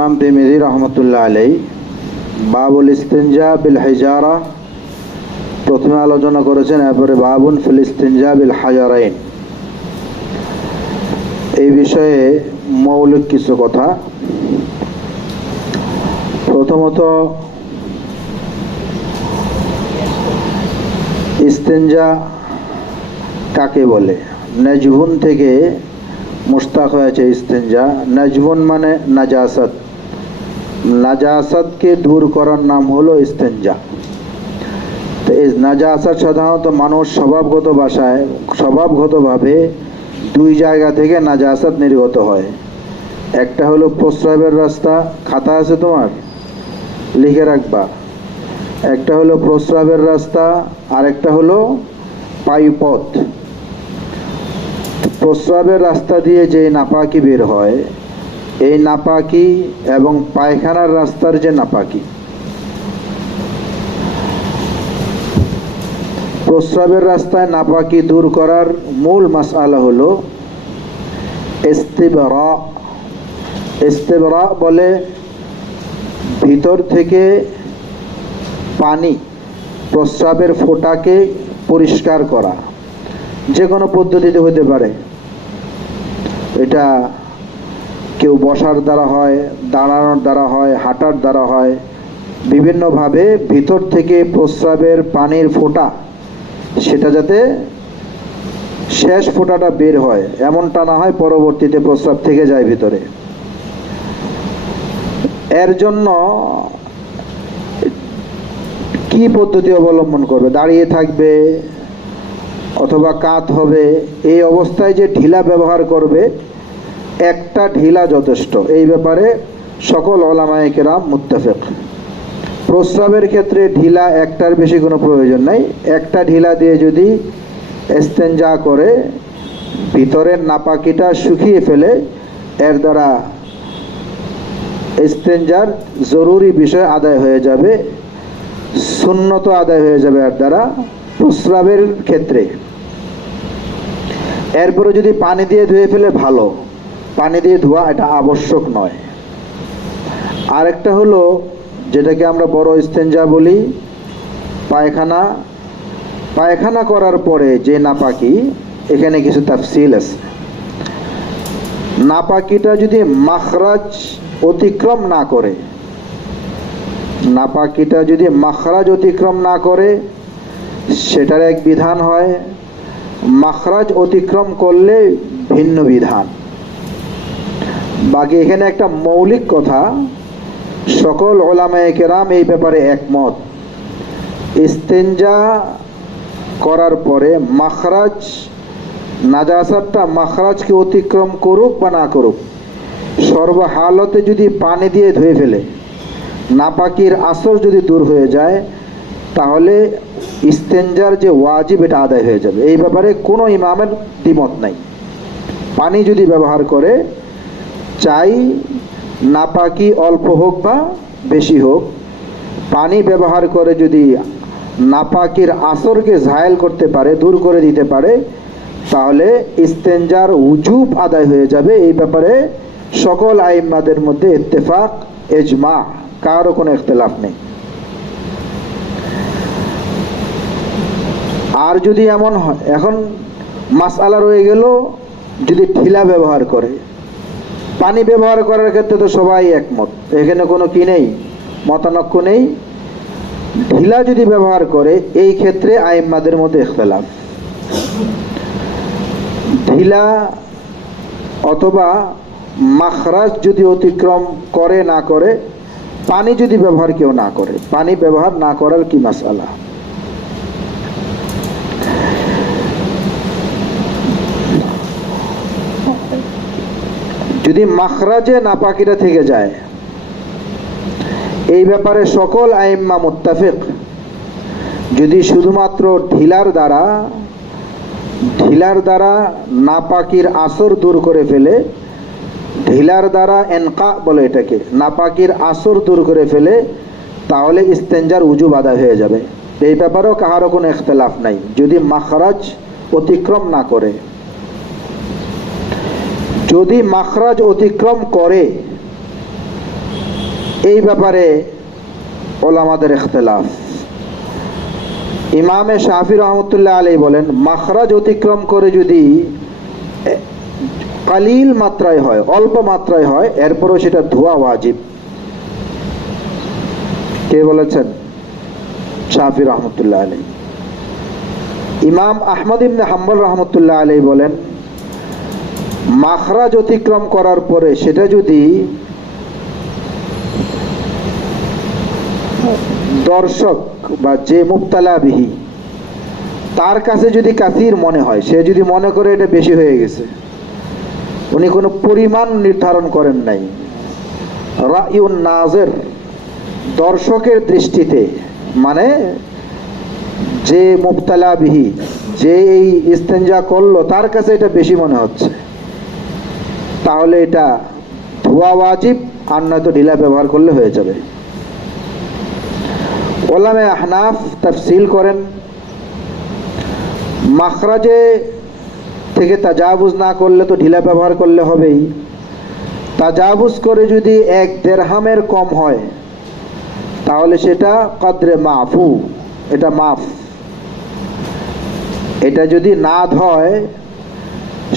ইমাম তিরমিজি রহমতুল্লাহ আলাইহি বাবুল ইস্তিনজা বিল হিজারা প্রথমে আলোচনা করেছেন, এরপরে বাবুন ফিল ইস্তিনজা বিল হাজারাইন। এই বিষয়ে মৌলিক কিছু কথা। প্রথমত, ইস্তিনজা কাকে বলে? নাজবুন থেকে মুশতাক হয়েছে ইস্তিনজা। নাজবুন মানে নাজাসাত, নাজাসাতকে দূর করার নাম হলো ইস্তিনজা। তো এই নাজাসাত সাধারণত মানুষ স্বভাবগতভাবে দুই জায়গা থেকে নাজাসাত নির্গত হয়। একটা হলো প্রস্রাবের রাস্তা, খাতা আছে তোমার, লিখে রাখবা। একটা হলো প্রস্রাবের রাস্তা, আর একটা হলো পায়ুপথ। প্রস্রাবের রাস্তা দিয়ে যে নাপাকি বের হয়, এই নাপাকি এবং পায়খানার রাস্তার যে নাপাকি, প্রস্রাবের রাস্তায় নাপাকি দূর করার মূল মাসআলা হলো ইস্তিবরা। ইস্তিবরা বলে ভিতর থেকে পানি প্রস্রাবের ফোঁটাকে পরিষ্কার করা। যে কোনো পদ্ধতিতে হতে পারে। এটা কেউ বসার দ্বারা হয়, দাঁড়ানোর দ্বারা হয়, হাঁটার দ্বারা হয়। বিভিন্নভাবে ভিতর থেকে প্রস্রাবের পানির ফোঁটা, সেটা যাতে শেষ ফোঁটাটা বের হয়, এমনটা না হয় পরবর্তীতে প্রস্রাব থেকে যায় ভিতরে। এর জন্য কি পদ্ধতি অবলম্বন করবে? দাঁড়িয়ে থাকবে অথবা কাত হবে? এই অবস্থায় যে ঢিলা ব্যবহার করবে, একটা ঢিলা যথেষ্ট। এই ব্যাপারে সকল উলামায়ে কেরাম মুত্তাফিক। প্রস্রাবের ক্ষেত্রে ঢিলা একটার বেশি কোনো প্রয়োজন নাই। একটা ঢিলা দিয়ে যদি ইস্তেঞ্জা করে ভিতরের নাপাকিটা শুকিয়ে ফেলে, এর দ্বারা ইস্তেঞ্জার জরুরি বিষয় আদায় হয়ে যাবে, সুন্নত আদায় হয়ে যাবে এর দ্বারা প্রস্রাবের ক্ষেত্রে। এরপরে যদি পানি দিয়ে ধুয়ে ফেলে ভালো, পানি দিয়ে ধোয়া এটা আবশ্যক নয়। আরেকটা হলো যেটাকে আমরা বড় ইস্তেঞ্জা বলি, পায়খানা। পায়খানা করার পরে যে নাপাকি, এখানে কিছু তাফসিল আছে। নাপাকিটা যদি মাখরাজ অতিক্রম না করে, নাপাকিটা যদি মাখরাজ অতিক্রম না করে, সেটার এক বিধান হয়। মাখরাজ অতিক্রম করলে ভিন্ন বিধান। বাকি এখানে একটা মৌলিক কথা, সকল উলামায়ে কেরাম এই ব্যাপারে একমত। ইস্তেঞ্জা করার পরে মাখরাজ, নাজাসাতটা মাখরাজকে অতিক্রম করুক বা না করুক, সর্বহালতে যদি পানি দিয়ে ধুয়ে ফেলে, নাপাকির আসর যদি দূর হয়ে যায়, তাহলে ইস্তেঞ্জার যে ওয়াজিব এটা আদায় হয়ে যাবে। এই ব্যাপারে কোনো ইমামের দ্বিমত নাই। পানি যদি ব্যবহার করে, চাই নাপাকি অল্প হোক বা বেশি হোক, পানি ব্যবহার করে যদি নাপাকির আসরকে জায়েল করতে পারে, দূর করে দিতে পারে, তাহলে ইস্তেঞ্জার উজুব আদায় হয়ে যাবে। এই ব্যাপারে সকল আইম্মাদের মধ্যে ইত্তেফাক, ইজমা, কারো কোনো ইখতিলাফ নেই। আর যদি এমন হয়, এখন মাসআলা রয়ে গেল যদি ঢিলা ব্যবহার করে। পানি ব্যবহার করার ক্ষেত্রে তো সবাই একমত, এখানে কোনো কি নেই, মতানক্য নেই। ঢিলা যদি ব্যবহার করে, এই ক্ষেত্রে আইম্মাদের মধ্যে ইখতিলাফ। ঢিলা অথবা মাখরাজ যদি অতিক্রম করে না করে, পানি যদি ব্যবহার কেউ না করে, পানি ব্যবহার না করার কি মাসআলা? যদি মাখরাজে নাপাকিটা থেকে যায়, এই ব্যাপারে সকল আইম্মা মুত্তাফিক। যদি শুধুমাত্র ঢিলার দ্বারা নাপাকির আসর দূর করে ফেলে, ঢিলার দ্বারা এনকা বলে এটাকে, নাপাকির আসর দূর করে ফেলে, তাহলে ইস্তেঞ্জার উজুব আদায় হয়ে যাবে। এই ব্যাপারেও কাহারও কোনো ইখতিলাফ নাই, যদি মাখরাজ অতিক্রম না করে। যদি মাখরাজ অতিক্রম করে, এই ব্যাপারে ওলামাদের ইখতিলাফ। ইমামে শাফি রহমতুল্লাহ আলাইহি বলেন, মাখরাজ অতিক্রম করে যদি কালিল মাত্রায় হয়, অল্প মাত্রায় হয়, এরপরও সেটা ধোয়া ওয়াজিব। কে বলেছেন? শাফি রহমতুল্লাহ আলাইহি। ইমাম আহমদ ইবনে হাম্বল রহমতুল্লাহ আলাইহি বলেন, মাখরাজ অতিক্রম করার পরে সেটা যদি দর্শক বা যে মুবতালা বিহি তার কাছে যদি কাসির মনে হয়, সে যদি মনে করে এটা বেশি হয়ে গেছে, উনি কোনো পরিমাণ নির্ধারণ করেন নাই, রায়ুন নাজের, দর্শকের দৃষ্টিতে, মানে যে মুবতালা বিহি, যে এই ইস্তেঞ্জা করলো, তার কাছে এটা বেশি মনে হচ্ছে, তাহলে এটা ধোয়া ওয়াজিব, আর নয়তো ঢিলা ব্যবহার করলে হয়ে যাবে। ওলামে আহনাফ তাফসিল করেন, মাখরাজে থেকে তাজাবুজ না করলে তো ঢিলা ব্যবহার করলে হবেই। তাজাবুজ করে যদি 1 দিরহামের কম হয় তাহলে সেটা কদরে মাফু, এটা মাফ। এটা যদি না হয়,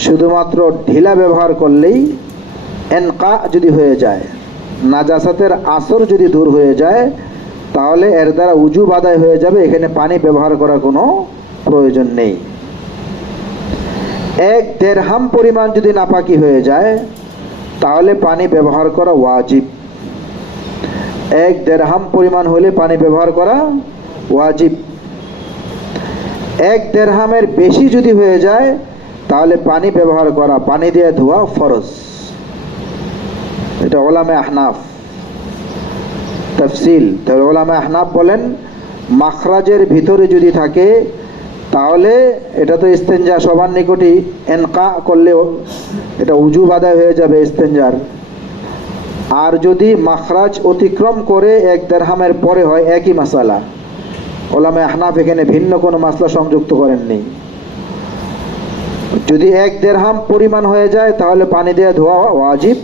শুধুমাত্র ঢিলা ব্যবহার করলেই, এনকা যদি হয়ে যায়, নাজাসাতের আসর যদি দূর হয়ে যায়, তাহলে এর দ্বারা উজুব আদায় হয়ে যাবে, এখানে পানি ব্যবহার করার কোনো প্রয়োজন নেই। 1 দিরহাম পরিমাণ যদি নাপাকি হয়ে যায় তাহলে পানি ব্যবহার করা ওয়াজিব। 1 দিরহাম পরিমাণ হলে পানি ব্যবহার করা ওয়াজিব। 1 দিরহামের বেশি যদি হয়ে যায় তাহলে পানি ব্যবহার করা, পানি দিয়ে ধোয়া ফরজ। এটা ওলামে আহনাফ তাফসিল। তাহলে ওলামে আহনাফ বলেন, মাখরাজের ভিতরে যদি থাকে তাহলে এটা তো ইস্তেঞ্জা সবার নিকটই, এনকা করলেও এটা উজুব আদায় হয়ে যাবে ইস্তেঞ্জার। আর যদি মাখরাজ অতিক্রম করে 1 দিরহামের পরে হয়, একই মাসালা। ওলামে আহনাফ এখানে ভিন্ন কোনো মাসলা সংযুক্ত করেননি। যদি 1 দিরহাম পরিমাণ হয়ে যায় তাহলে পানি দিয়ে ধোয়া ওয়াজিব,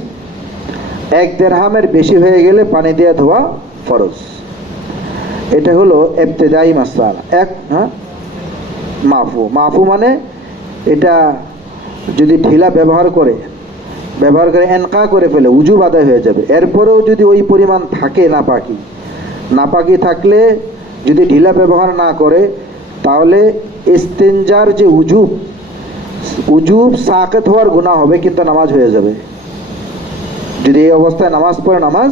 1 দিরহামের বেশি হয়ে গেলে পানি দিয়ে ধোয়া ফরজ। এটা হলো ইবতিদাই মাসলা। মাফু, মাফু মানে এটা যদি ঢিলা ব্যবহার করে এনকা করে ফেলে, উজুব আদায় হয়ে যাবে। এরপরেও যদি ওই পরিমাণ থাকে নাপাকি থাকলে যদি ঢিলা ব্যবহার না করে, তাহলে ইস্তেঞ্জার যে উজুব সাকেত হওয়ার গুনাহ হবে, কিন্তু নামাজ হয়ে যাবে। যদি এই অবস্থায় নামাজ পড়ে, নামাজ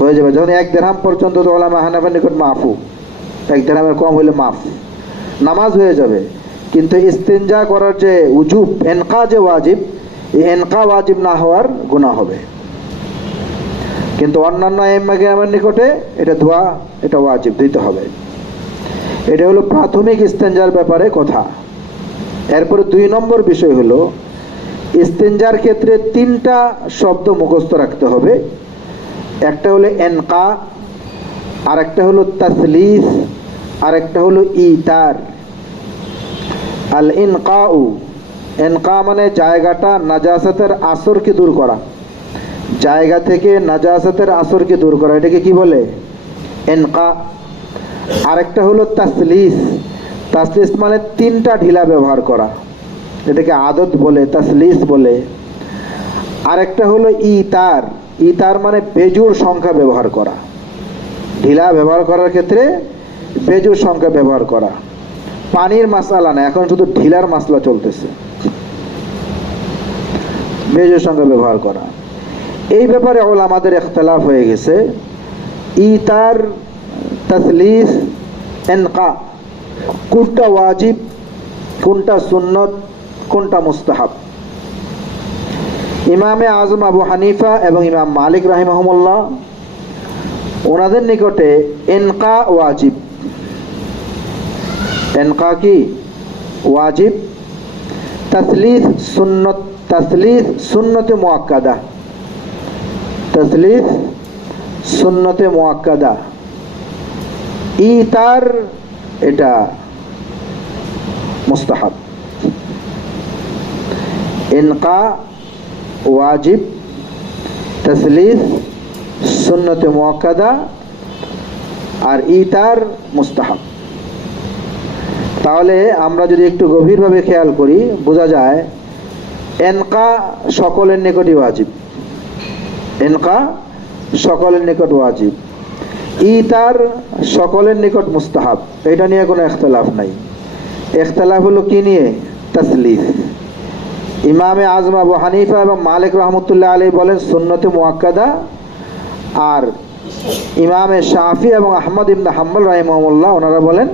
হয়ে যাবে। যখন 1 দিরহাম পর্যন্ত তো ওলামা হানাফির নিকট মাফু, 1 দিরহামের কম হলে মাফ, নামাজ হয়ে যাবে। কিন্তু ইস্তেঞ্জা করার যে উজুব, এনকা যে ওয়াজিব, এই এনকা ওয়াজিব না হওয়ার গুনাহ হবে। কিন্তু অন্যান্য আইম্মার নিকটে এটা ধোয়া, এটা ওয়াজিব, দিতে হবে। এটা হলো প্রাথমিক ইস্তেঞ্জার ব্যাপারে কথা। এরপরে 2 নম্বর বিষয় হলো, ইস্তেঞ্জার ক্ষেত্রে 3টা শব্দ মুখস্থ রাখতে হবে। একটা হলো এনকা, আর একটা হলো তাসলিস, আর একটা হলো ইতার। আল ইনকাউ, এনকা মানে জায়গাটা নাজাসাতের আসরকে দূর করা, জায়গা থেকে নাজাসাতের আসরকে দূর করা, এটাকে কি বলে? এনকা। আরেকটা হলো তাসলিস, তাসলিস মানে 3টা ঢিলা ব্যবহার করা, এটাকে আদত বলে, তাসলিস বলে। আরেকটা হলো ইতার, ইতার মানে বেজুর সংখ্যা ব্যবহার করা, ঢিলা ব্যবহার করার ক্ষেত্রে বেজুর সংখ্যা ব্যবহার করা। পানির মাসলা না, এখন শুধু ঢিলার মাসলা চলতেছে, বেজুর সংখ্যা ব্যবহার করা। এই ব্যাপারে ওলামাদের ইখতিলাফ হয়ে গেছে, ইতার, তাসলিস, এনকা কোনটা ওয়াজিব, কোনটা সুন্নত, কোনটা মুস্তাহাব। ইমামে আজম আবু হানিফা এবং ইমাম মালিক রাহিমাহুমুল্লাহ, ওনাদের নিকটে এনকা ওয়াজিব। এনকা কি ওয়াজিব, তাসলিস সুন্নত, তাসলিস সুন্নতে মুআক্কাদা, তাসলিস সুন্নতে মুআক্কাদা। ইতার এটা মুস্তাহাব। ইনকা ওয়াজিব, তাসলিস সুন্নতে মুআক্কাদা আর ইতার মুস্তাহাব। তাহলে আমরা যদি একটু গভীরভাবে খেয়াল করি, বোঝা যায় এনকা সকলের নিকটই ওয়াজিব, এনকা সকলের নিকট ওয়াজিব, ইতার সকলের নিকট মুস্তাহাব। এটা নিয়ে কোনো ইখতিলাফ নাই। ইখতিলাফ হলো কি নিয়ে? তাসলিস। ইমামে আজম আবু হানিফা এবং মালিক রহমতুল্লাহ আলাইহি বলেন সুন্নতে মুআক্কাদা, আর ইমামে শাফি এবং আহমদ ইবনে হাম্বল রাহিমাহুল্লাহ ওনারা বলেন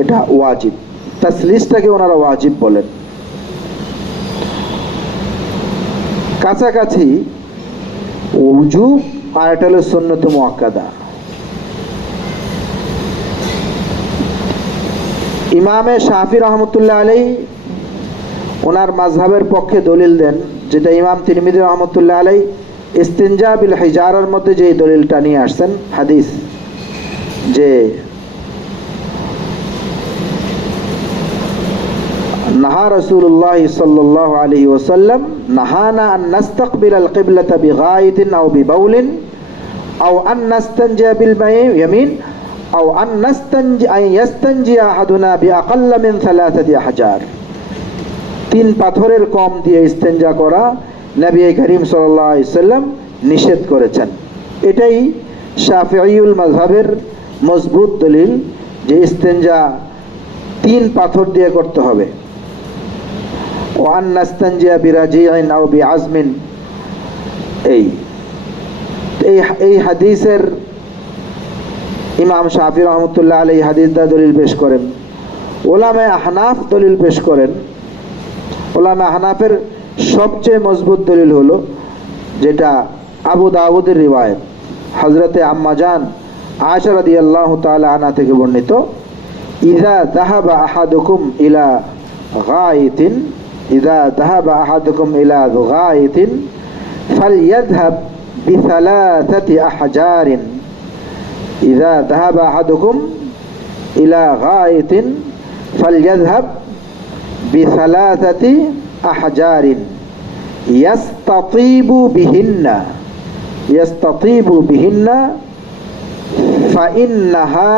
এটা ওয়াজিব। তাসলিসটাকে ওনারা ওয়াজিব বলেন। কাছাকাছি উজুব আর এটা হলো সুন্নতে মুআক্কাদা। ইমামে শাফি রহমতুল্লাহ আলাইহি ওনার মাযহাবের পক্ষে দলিল দেন, যেটা ইমাম তিরমিজি রহমতুল্লাহ আলাইহি ইস্তিনজা বিল হিজারার মধ্যে যে দলিলটা নিয়ে আসছেন হাদিস, যে নাহা রাসূলুল্লাহ সাল্লাল্লাহু আলাইহি ওয়াসাল্লাম নাহানা আন নাস্তাকবিলাল কিবলাতা বিগাইতিন আও বিবাউলিন আও আন নাস্তানজিয়া বিল ইয়ামিন আও আন ইয়াস্তানজিয়া আহাদুনা বিআকাল্লা মিন সালাসাতি আহজার। তিন পাথরের কম দিয়ে ইস্তেঞ্জা করা নবী করিম সাল্লাল্লাহু আলাইহি ওয়াসাল্লাম নিষেধ করেছেন। এটাই শাফিঈউল মাযহাবের মজবুত দলিল যে ইস্তেঞ্জা তিন পাথর দিয়ে করতে হবে। ওয়ান নাস্তানজিয়া বিরাজিইন আও বিআজমিন, এই হাদিসের ইমাম শাফি রহমতুল্লাহ আলাইহি হাদিস দা দলিল পেশ করেন। ওলামায়ে আহনাফ দলিল পেশ করেন। ওলামায়ে আহনাফের সবচেয়ে মজবুত দলিল হলো যেটা আবু দাউদের রিওয়ায়াত, হযরতে আম্মা জান আয়েশা রাদিয়াল্লাহু তাআলা আনহা থেকে বর্ণিত, ইযা যাহাবা আহাদুকুম ইলা গায়িতিন ইযা যাহাবা আহাদুকুম ইলা গায়িতিন ফালইয়াযহাব বিসালাসাতি আহজারিন ইযা যাহাবা আহাদুকুম ইলা গায়িতিন ফালইয়াযহাব বিসালাসাতি আহজারিন ইয়াস্তাতিবু বিহিন্না ফাইন্নাহা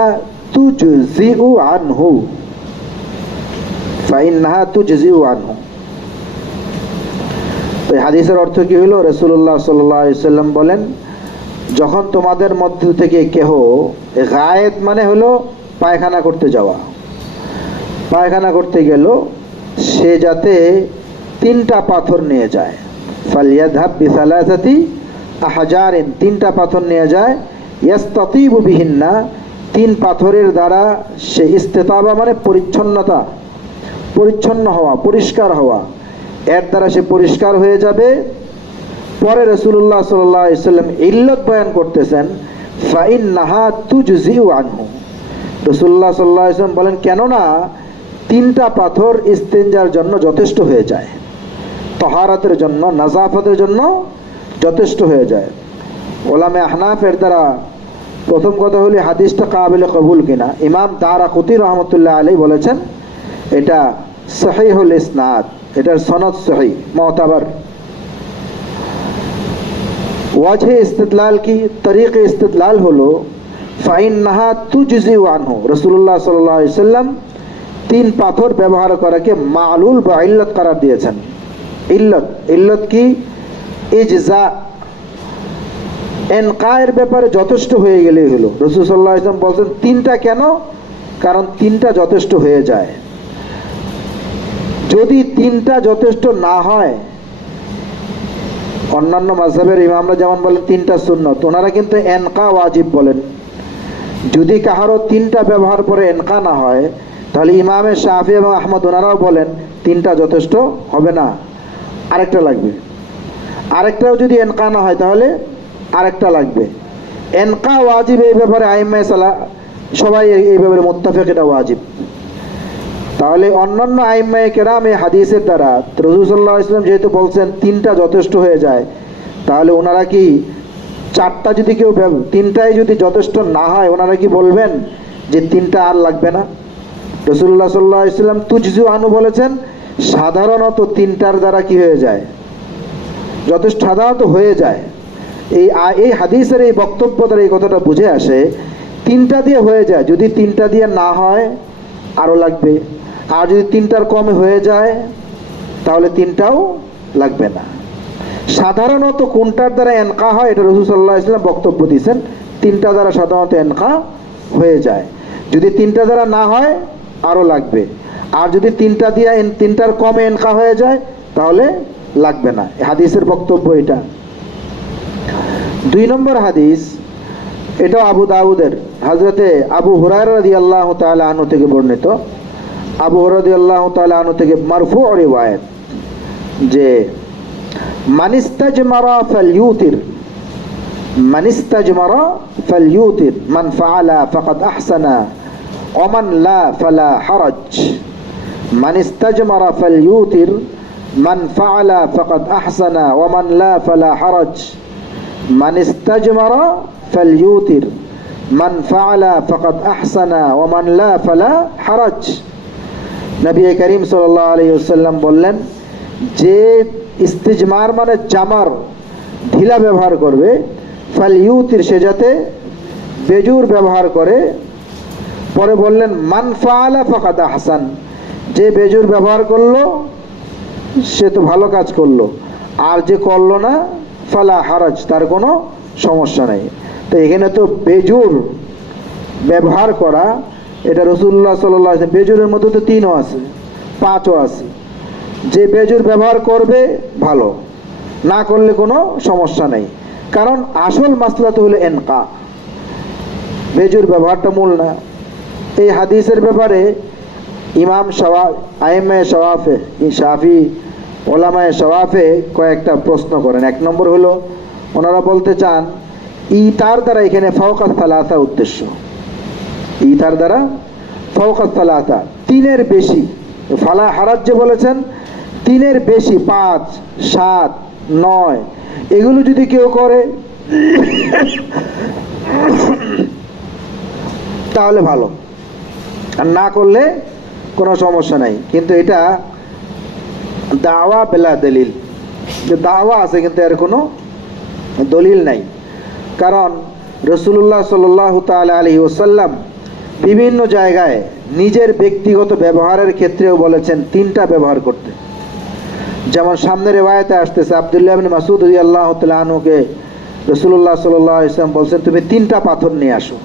তুজজিউ আনহু তো এই হাদিসের অর্থ কি হলো? রাসূলুল্লাহ সাল্লাল্লাহু আলাইহি ওয়াসাল্লাম বলেন, যখন তোমাদের মধ্য থেকে কেহ, গায়েত মানে হলো পায়খানা করতে যাওয়া, পায়খানা করতে গেল, সে যাতে তিনটা পাথর নিয়ে যায়। ফালিয়াযহাব বিসালাসাতি আহজারিন, তিনটা পাথর নিয়ে যায়। ইয়াস্তাতিবু বিহিন্না, তিন পাথরের দ্বারা সে ইস্তেতাবা মানে পরিচ্ছন্নতা, পরিচ্ছন্ন হওয়া, পরিষ্কার হওয়া, এর দ্বারা সে পরিষ্কার হয়ে যাবে। পরে রাসূলুল্লাহ সাল্লাল্লাহু আলাইহি ওয়াসাল্লাম ইল্লত বয়ান করতেছেন, ফাইন্নাহা তুজজিউ আনহু। রাসূলুল্লাহ সাল্লাল্লাহু আলাইহি ওয়াসাল্লাম বলেন, কেননা তিনটা পাথর ইস্তেঞ্জার জন্য যথেষ্ট হয়ে যায়, তাহারাতের জন্য, নাজাফতের জন্য যথেষ্ট হয়ে যায়। ওলামে আহনাফের দ্বারা প্রথম কথা হলো হাদিসটা কাবিলে কবুল কিনা। ইমাম দারাকুতি রহমতুল্লাহ আলাইহি বলেছেন এটা সহিহুল ইসনাদ, এটার সনদ সহিহ মুতাবার। ওয়াজহে ইস্তিদলাল কি, তরিকে ইস্তিদলাল হলো ফাইন্নাহা তুজজিউ আনহু। রাসূলুল্লাহ সাল্লাল্লাহু আলাইহি ওয়াসাল্লাম তিন পাথর ব্যবহার করাকে মালুল বা ইল্লত করার দিয়েছেন। ইল্লত কি? ইজজা, এনকায়ের ব্যাপারে যথেষ্ট হয়ে গেলেই হলো। রাসূল সাল্লাল্লাহু আলাইহি ওয়াসাল্লাম বলছেন তিনটা কেন? কারণ তিনটা যথেষ্ট হয়ে যায়। যদি তিনটা যথেষ্ট না হয়, অন্যান্য মাযহাবের ইমামরা যেমন বলেন তিনটা সুন্নত, ওনারা কিন্তু এনকা ওয়াজিব বলেন। যদি কাহারও তিনটা ব্যবহার করে এনকা না হয়, তাহলে ইমামে শাফি এবং আহমদ ওনারাও বলেন তিনটা যথেষ্ট হবে না, আরেকটা লাগবে। আরেকটাও যদি এনকা না হয় তাহলে আরেকটা লাগবে। এনকা ওয়াজিব, এই ব্যাপারে আইম্মায়ে সালাহ সবাই এই ব্যাপারে মুত্তাফিক, এটা ওয়াজিব। তাহলে অন্যান্য আইম্মায়ে কেরাম এই হাদিসের দ্বারা রাসূল সাল্লাল্লাহু আলাইহি ওয়াসাল্লাম যেহেতু বলছেন তিনটা যথেষ্ট হয়ে যায়, তাহলে ওনারা কি চারটা যদি কেউ, তিনটাই যদি যথেষ্ট না হয়, ওনারা কি বলবেন যে তিনটা আর লাগবে না? রাসূলুল্লাহ সাল্লাল্লাহু আলাইহি ওয়াসাল্লাম তুজজিউ আনহু বলেছেন, সাধারণত তিনটার দ্বারা কি হয়ে যায়? যথেষ্ট, সাধারণত হয়ে যায়। এই হাদিসের এই বক্তব্য দ্বারা এই কথাটা বুঝে আসে, তিনটা দিয়ে হয়ে যায়, যদি তিনটা দিয়ে না হয় আরও লাগবে, আর যদি তিনটার কমে হয়ে যায় তাহলে তিনটাও লাগবে না। সাধারণত কোনটার দ্বারা এনকা হয় এটা রাসূল সাল্লাল্লাহু আলাইহি ওয়াসাল্লাম বক্তব্য দিয়েছেন, তিনটা দ্বারা সাধারণত এনকা হয়ে যায়। যদি তিনটা দ্বারা না হয় আরও লাগবে, আর যদি তিনটা দিয়ে তিনটার কমে এনকা হয়ে যায় তাহলে লাগবে না। হাদিসের বক্তব্য এটা। 2 নম্বর হাদিস, এটাও আবু দাউদের, হযরতে আবু হুরায়রা রাদিয়াল্লাহু তাআলা আনহু থেকে বর্ণিত। আবু হুরায়রা রাদিয়াল্লাহু তাআলা আনহু থেকে মারফু রিওয়ায়াত যে মান ইস্তাজমারা ফালইউতির, মান ইস্তাজমারা ফালইউতির, মান ফাআলা ফাকাদ আহসানা ওয়া মান লা ফালা হারাজ। মান ইস্তাজমারা ফালইউতির, মান ফাআলা ফাকাদ আহসানা ওয়া মান লা ফালা হারাজ। মান ইস্তাজমারা ফালইউতির, মান ফাআলা ফাকাদ আহসানা ওয়া মান লা ফালা হারাজ। নবী করিম সাল্লাল্লাহু আলাইহি ওয়াসাল্লাম বললেন, যে ইস্তিজমার মানে জামার ঢিলা ব্যবহার করবে, ফালইউতির সে যাতে বেজুর ব্যবহার করে। পরে বললেন মান ফাআলা ফাকাদ আহসান, যে বেজুর ব্যবহার করলো সে তো ভালো কাজ করলো, আর যে করলো না ফালা হারাজ, তার কোনো সমস্যা নেই। তো এখানে তো বেজুর ব্যবহার করা, এটা রাসূলুল্লাহ সাল্লাল্লাহু আলাইহি ওয়াসাল্লাম, বেজুরের মধ্যে তো 3ও আছে, 5ও আছে। যে বেজুর ব্যবহার করবে ভালো, না করলে কোনো সমস্যা নেই, কারণ আসল মাসলা তো হলো এনকা, বেজুর ব্যবহারটা মূল না। এই হাদিসের ব্যাপারে ইমাম আইম্মায়ে শাওয়াফে, শাফি ওলামায়ে শাওয়াফে কয়েকটা প্রশ্ন করেন। 1 নম্বর হলো, ওনারা বলতে চান ইতার দ্বারা এখানে ফাওকাত সালাসা উদ্দেশ্য, ইতার দ্বারা ফাওকাত সালাসা, 3-এর বেশি। ফালা হারাজ যে বলেছেন 3-এর বেশি, 5, 7, 9 এগুলো যদি কেউ করে তাহলে ভালো, আর না করলে কোনো সমস্যা নাই। কিন্তু এটা দাওয়া বেলা দলিল, যে দাওয়া আছে কিন্তু এর কোনো দলিল নাই। কারণ রাসূলুল্লাহ সাল্লাল্লাহু তাআলা আলাইহি ওয়াসাল্লাম বিভিন্ন জায়গায় নিজের ব্যক্তিগত ব্যবহারের ক্ষেত্রেও বলেছেন 3টা ব্যবহার করতে। যেমন সামনের রিওয়ায়াতে আসতেছে, আব্দুল্লাহ ইবনে মাসউদ রাদিয়াল্লাহু তাআলা আনহুকে রাসূলুল্লাহ সাল্লাল্লাহু আলাইহি ওয়াসাল্লাম বলছেন তুমি 3টা পাথর নিয়ে আসো।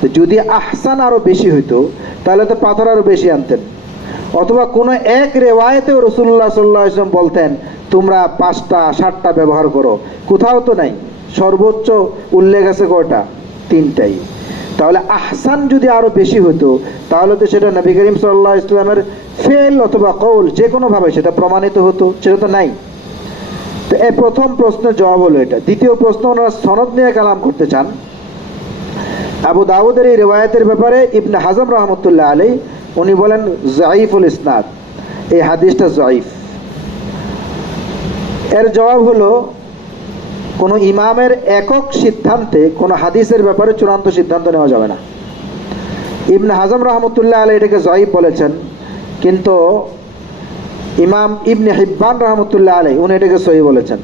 তো যদি আহসান আরও বেশি হইতো তাহলে তো পাথর আরও বেশি আনতেন। অথবা কোনো এক রিওয়ায়াতেও রাসূলুল্লাহ সাল্লাল্লাহু আলাইহি ওয়াসাল্লাম বলতেন তোমরা 5টা 7টা ব্যবহার করো, কোথাও তো নাই। সর্বোচ্চ উল্লেখ আছে কয়টা? 3টাই। তাহলে আহসান যদি আরও বেশি হতো তাহলে তো সেটা নবী করিম সাল্লাল্লাহু আলাইহি ওয়াসাল্লামের ফেল অথবা কওল যে কোনোভাবে সেটা প্রমাণিত হতো, সেটা তো নাই। তো এই প্রথম প্রশ্নের জবাব হলো এটা। দ্বিতীয় প্রশ্ন, ওনারা সনদ নিয়ে কালাম করতে চান। আবু দাউদের এই রিওয়ায়াতের ব্যাপারে ইবনে হাজম রাহমাতুল্লাহ আলাইহি উনি বলেন যায়ীফুল ইসনাদ, এই হাদিসটা যায়ীফ। এর জবাব হলো, কোনো ইমামের একক সিদ্ধান্তে কোনো হাদিসের ব্যাপারে চূড়ান্ত সিদ্ধান্ত নেওয়া যাবে না। ইবনে হাজম রাহমাতুল্লাহ আলাইহি এটাকে যায়ীফ বলেছেন, কিন্তু ইমাম ইবনে হিব্বান রাহমাতুল্লাহ আলাইহি উনি এটাকে সহিহ বলেছেন।